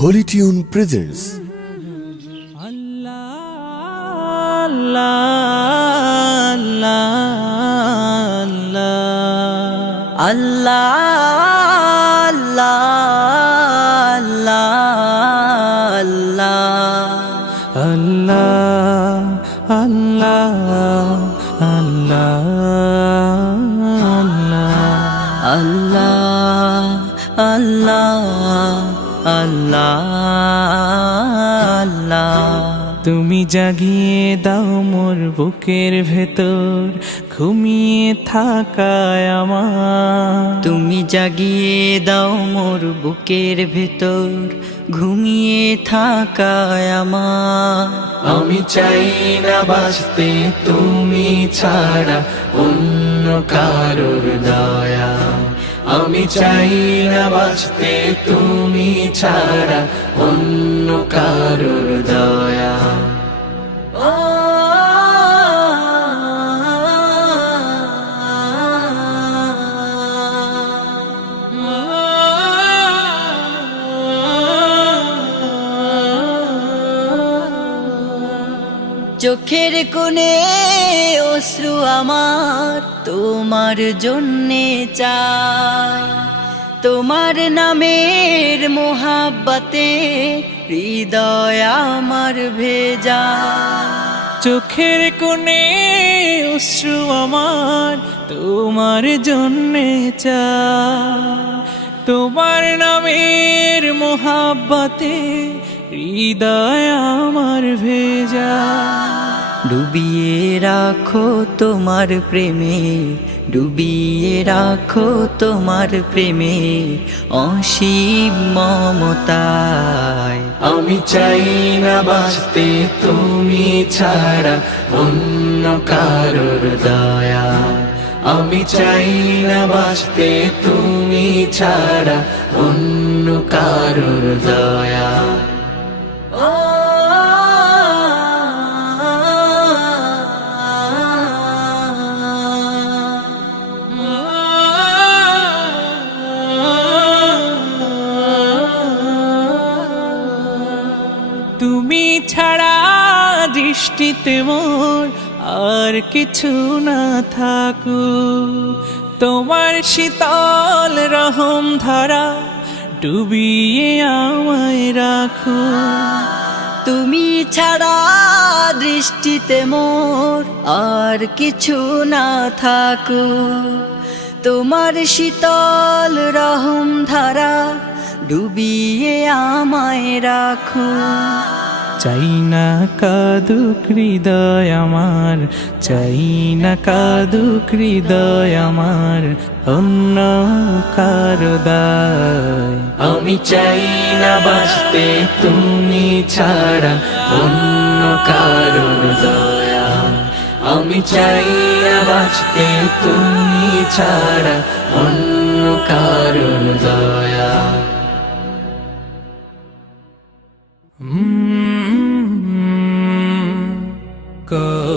Holy Tune presents তুমি জাগিয়ে দাও মোর বুকের ভেতর ঘুমিয়ে থাকায় আমার। তুমি জাগিয়ে দাও মোর বুকের ভেতর ঘুমিয়ে থাকায় আমার। আমি চাই না বাঁচতে তুমি ছাড়া অন্য কারোর দয়া। আমি চাই না বাঁচতে তুমি ছাড়া অন্য কারোর দয়া। চোখের কোণে অশ্রু আমার তোমার জন্যে চাই, তোমার নামের মোহাব্বতে হৃদয় আমার ভেজা। চোখের কোণে অশ্রু আমার তোমার জন্যে চাই, তোমার নামের মোহাব্বতে হৃদয় আমার ভেজা। ডুবিয়ে রাখো তোমার প্রেমে, ডুবিয়ে রাখো তোমার প্রেমে অসীম মমতায়। আমি চাই না বাঁচতে তুমি ছাড়া অন্য কারোর দয়া। আমি চাই না বাঁচতে তুমি ছাড়া অন্য কারোর দয়া। তুমি ছাড়া দৃষ্টিতে মোর আর কিছু না থাকুক, তোমার শীতল রহম ধারা ডুবিয়ে আমায় রাখো। তুমি ছাড়া দৃষ্টিতে মোর আর কিছু না থাকুক, তোমার শীতল রহম ধারা ডুবিয়ে আমায় রাখো। চাই না কাদুক হৃদয় আমার, চাই না কাদুক হৃদয় আমার অন্য কারো দায়। আমি চাই না বাঁচতে তুমি ছাড়া অন্য কারোর দয়া। আমি চাই না বাঁচতে তুমি ছাড়া অন্য কারোর দয়া। go